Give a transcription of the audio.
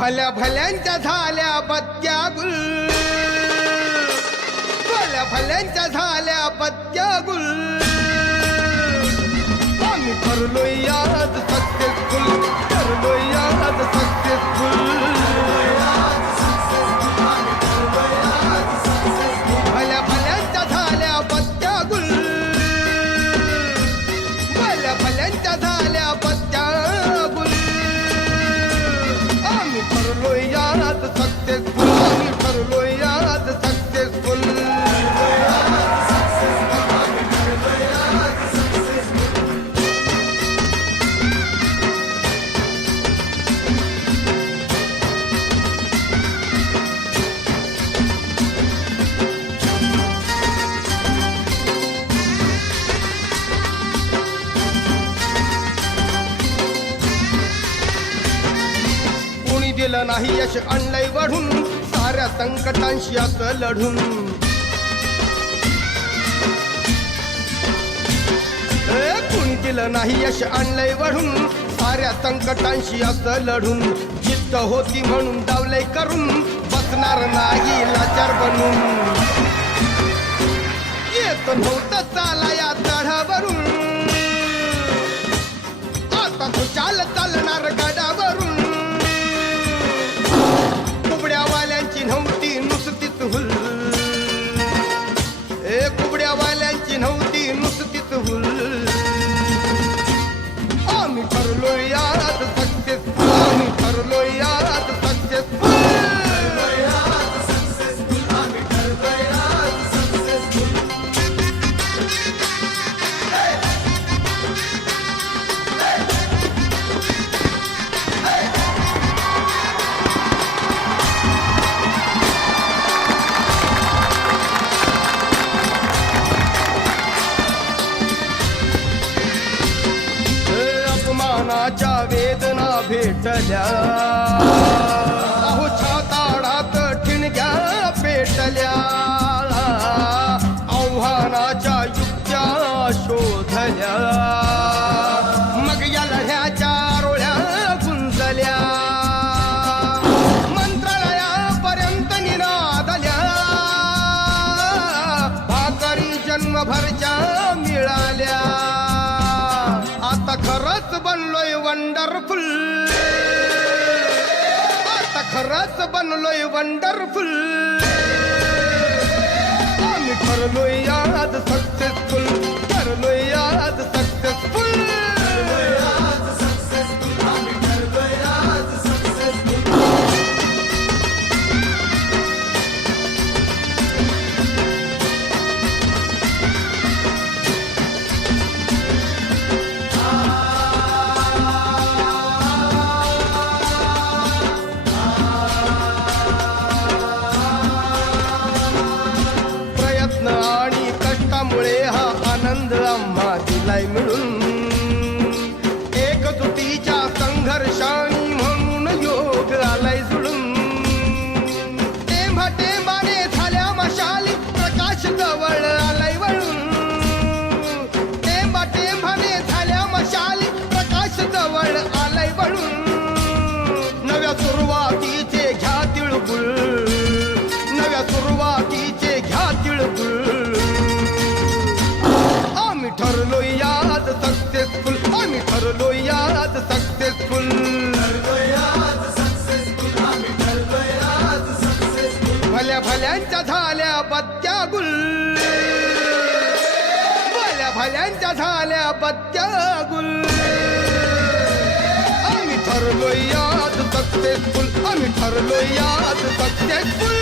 भल्या भल्यांच्या झाल्या बत्त्या गुल, भल्या भल्यांच्या झाल्या बत्त्या गुल. आम्ही ठरलोय आज सक्सेसफुल, ठरलोय आज सक्सेसफुल. भल्या भल्यांच्या झाल्या बत्त्या गुल, भल्या भल्यांच्या झाल्या बत्त्या गुल. आम्ही ठरलोय आज सक्सेसफुल, आम्ही ठरलोय आज सक्सेसफुल. दिलं नाही यश आणलंय वढून, साऱ्या संकटांशी असं लढून. कुणी दिलं नाही यश आणलंय वढून, साऱ्या संकटांशी असं लढून. जिद्द होती म्हणून डावलंय करून, बसणार नाही लाचार बनून. येत नव्हतं चाला या चढावरून, आता तू चाल चालणार गडावरून. कुबड्यावाल्यांची नव्हती नुसतीच हुल, कुबड्यावाल्यांची नव्हती नुसतीच हुल. आम्ही ठरलोय आज सक्सेसफुल, आम्ही ठरलोय आज सक्सेसफुल. अपमानाच्या वेदना भेटल्या, अहो छाताडात ठिणग्या पेटल्या. आव्हानाच्या युक्त्या शोधल्या, मग या लढ्याच्या रोळ्या गुंजल्या. मंत्रालयापर्यंत निनादल्या, भाकरी जन्मभरच्या मिळाल्या. आता खरंच बनलोय वंडरफुल, आता खरंच बनलोय वंडरफुल. आम्ही ठरलोय आज सक्सेसफुल, ठरलोय आज सक्सेसफुल. आणि कष्टामुळे हा आनंद आम्हा दिलाय मिळून. एकजुटीच्या संघर्षाने म्हणून योग आलाय जुळून. टेंभा टेंबाने झाल्या मशाली, प्रकाश जवळ आलाय वळून. टेंबा टेंबाने झाल्या मशाली, प्रकाश जवळ आलाय वळून. नव्या सुरुवातीचे घ्या तिळगुळ, नव्या सुरुवातीचे घ्या तिळगुळ. आम्ही ठरलोय आज सक्सेसफुल, आम्ही ठरलोय आज सक्सेसफुल. भल्या भल्यांच्या झाल्या बत्त्या गुल, भल्या भल्यांच्या झाल्या बत्त्या गुल. आम्ही ठरलोय आज सक्सेसफुल, आम्ही ठरलोय आज सक्सेसफुल.